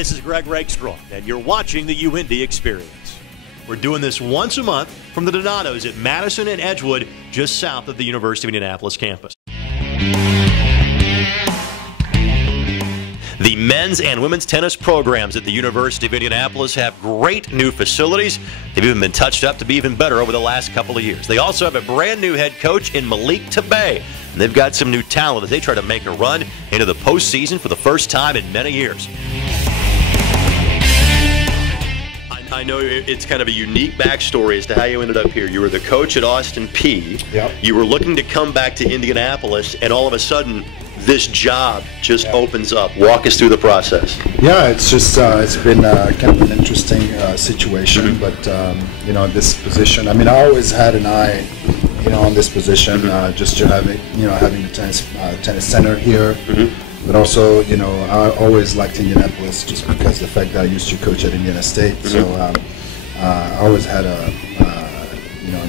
this is Greg Rakestraw, and you're watching the UIndy Experience. We're doing this once a month from the Donatos at Madison and Edgewood, just south of the University of Indianapolis campus. The men's and women's tennis programs at the University of Indianapolis have great new facilities. They've even been touched up to be even better over the last couple of years. They also have a brand new head coach in Malik Tabay. And they've got some new talent as they try to make a run into the postseason for the first time in many years. I know it's kind of a unique backstory as to how you ended up here. You were the coach at Austin Peay. Yep. You were looking to come back to Indianapolis, and all of a sudden, this job just opens up. Walk us through the process. Yeah, it's just it's been kind of an interesting situation, but you know, this position. I mean, I always had an eye, you know, on this position, just to having the tennis center here. But also, you know, I always liked Indianapolis just because the fact that I used to coach at Indiana State. So I always had a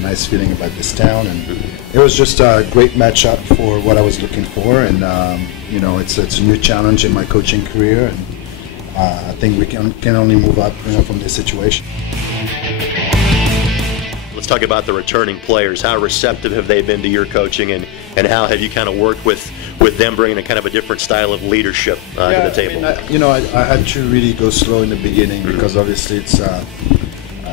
nice feeling about this town, and it was just a great matchup for what I was looking for. And you know, it's a new challenge in my coaching career, and I think we can only move up, you know, from this situation. Let's talk about the returning players. How receptive have they been to your coaching, and how have you kind of worked with them bringing a kind of a different style of leadership to the table? I mean, I had to really go slow in the beginning because obviously it's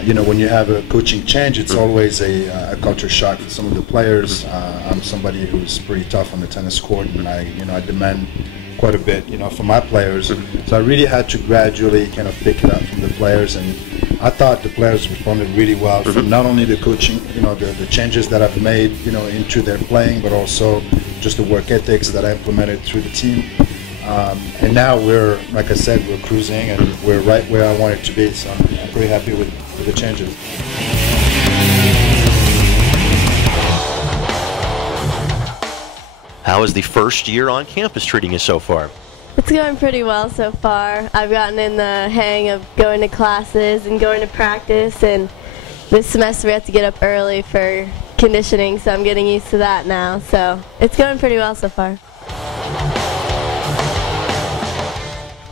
you know, when you have a coaching change, it's always a culture shock for some of the players. I'm somebody who's pretty tough on the tennis court, and I demand quite a bit, you know, from my players. So I really had to gradually kind of pick it up from the players, and I thought the players responded really well from not only the coaching, you know, the changes that I've made, you know, into their playing, but also just the work ethics that I implemented through the team. And now we're, like I said, we're cruising, and we're right where I want it to be. So I'm pretty happy with the changes. How is the first year on campus treating you so far? It's going pretty well so far. I've gotten in the hang of going to classes and going to practice, and this semester we have to get up early for conditioning, so I'm getting used to that now. So it's going pretty well so far.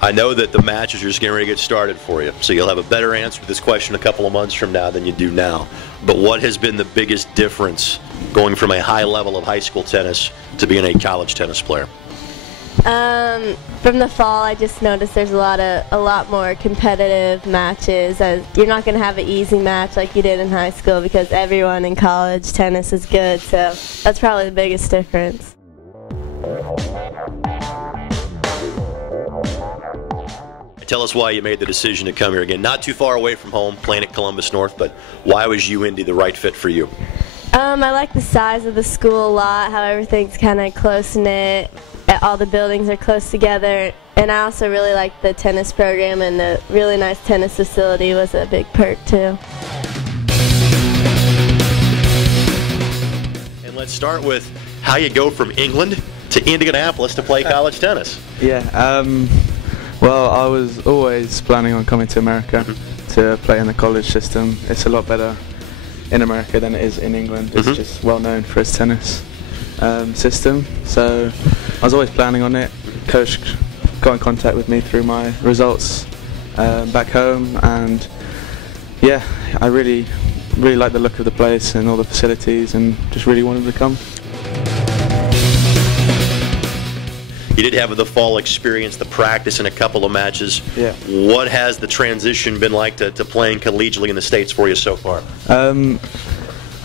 I know that the matches are just getting ready to get started for you, so you'll have a better answer to this question a couple of months from now than you do now. But what has been the biggest difference going from a high level of high school tennis to being a college tennis player? From the fall, I just noticed there's a lot more competitive matches. You're not going to have an easy match like you did in high school because everyone in college tennis is good. So that's probably the biggest difference. Tell us why you made the decision to come here again. Not too far away from home, playing at Columbus North, but why was UIndy the right fit for you? I like the size of the school a lot, how everything's kind of close-knit, all the buildings are close together, and I also really like the tennis program, and the really nice tennis facility was a big perk too. And let's start with how you go from England to Indianapolis to play college tennis. Yeah, well, I was always planning on coming to America to play in the college system. It's a lot better in America than it is in England. It's just well known for its tennis system. So I was always planning on it. Coach got in contact with me through my results back home, and yeah, I really liked the look of the place and all the facilities, and just really wanted to come. You did have the fall experience, the practice in a couple of matches. Yeah. What has the transition been like to playing collegially in the States for you so far?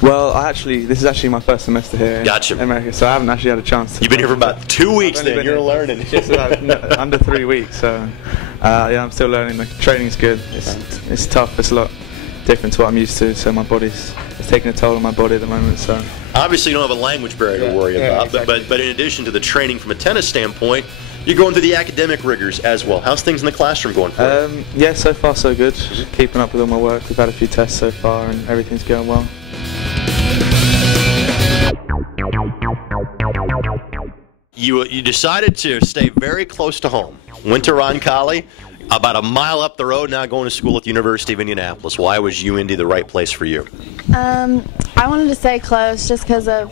Well, this is actually my first semester here in America, so I haven't actually had a chance to. You've been here for about 2 weeks then, you're learning. Just about under 3 weeks, so yeah, I'm still learning. The training's good. It's tough, it's a lot different to what I'm used to, so my body's taking a toll on my body at the moment. So obviously you don't have a language barrier to worry about, exactly. but in addition to the training from a tennis standpoint, you're going through the academic rigors as well. How's things in the classroom going for you? Yeah, so far so good. Keeping up with all my work. We've had a few tests so far, and everything's going well. You decided to stay very close to home. Went to Roncalli, about a mile up the road, now going to school at the University of Indianapolis. Why was UIndy the right place for you? I wanted to stay close just because I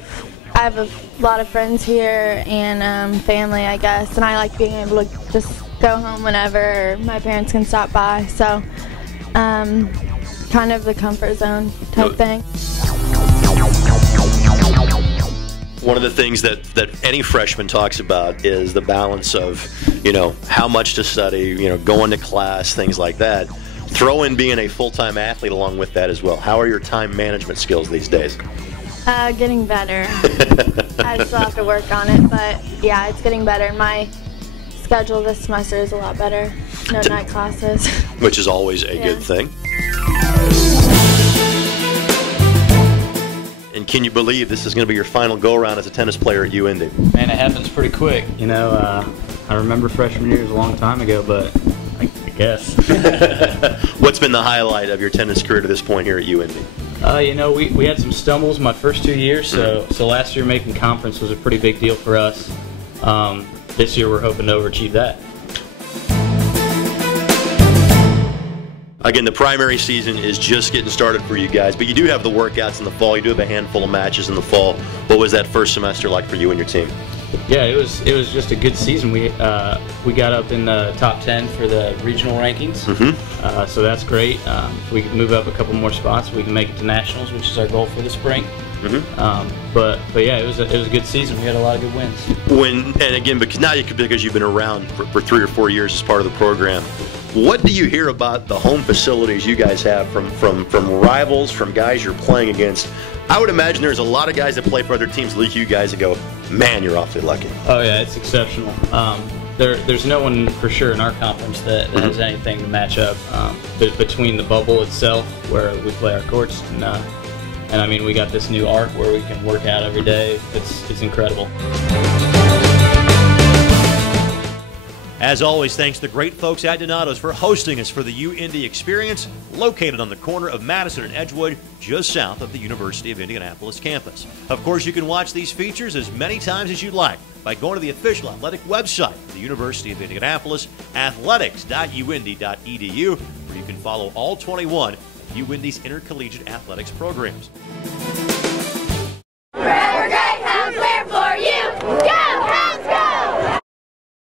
have a lot of friends here and family, I guess, and I like being able to just go home whenever, or my parents can stop by. So kind of the comfort zone type thing. One of the things that any freshman talks about is the balance of, how much to study, going to class, things like that. Throw in being a full-time athlete along with that as well. How are your time management skills these days? Getting better. I still have to work on it, but yeah, it's getting better. My schedule this semester is a lot better. No night classes. Which is always a good thing. And can you believe this is going to be your final go-around as a tennis player at UIndy? Man, it happens pretty quick. I remember freshman year was a long time ago, but I guess. What's been the highlight of your tennis career to this point here at UIndy? We had some stumbles my first 2 years, so last year making conference was a pretty big deal for us. This year we're hoping to overachieve that. Again, the primary season is just getting started for you guys, but you do have the workouts in the fall. You do have a handful of matches in the fall. What was that first semester like for you and your team? Yeah, it was just a good season. We got up in the top 10 for the regional rankings, so that's great. If we can move up a couple more spots, we can make it to nationals, which is our goal for the spring. But yeah, it was a good season. We had a lot of good wins. Because you've been around for 3 or 4 years as part of the program, what do you hear about the home facilities you guys have from rivals, from guys you're playing against? I would imagine there's a lot of guys that play for other teams like you guys that go, man, you're awfully lucky. Oh yeah, it's exceptional. There's no one for sure in our conference that has anything to match up between the bubble itself, where we play our courts, and I mean, we got this new arc where we can work out every day. It's incredible. As always, thanks to the great folks at Donato's for hosting us for the UIndy Experience, located on the corner of Madison and Edgewood, just south of the University of Indianapolis campus. Of course, you can watch these features as many times as you'd like by going to the official athletic website of the University of Indianapolis, athletics.uindy.edu, where you can follow all 21 of UIndy's intercollegiate athletics programs.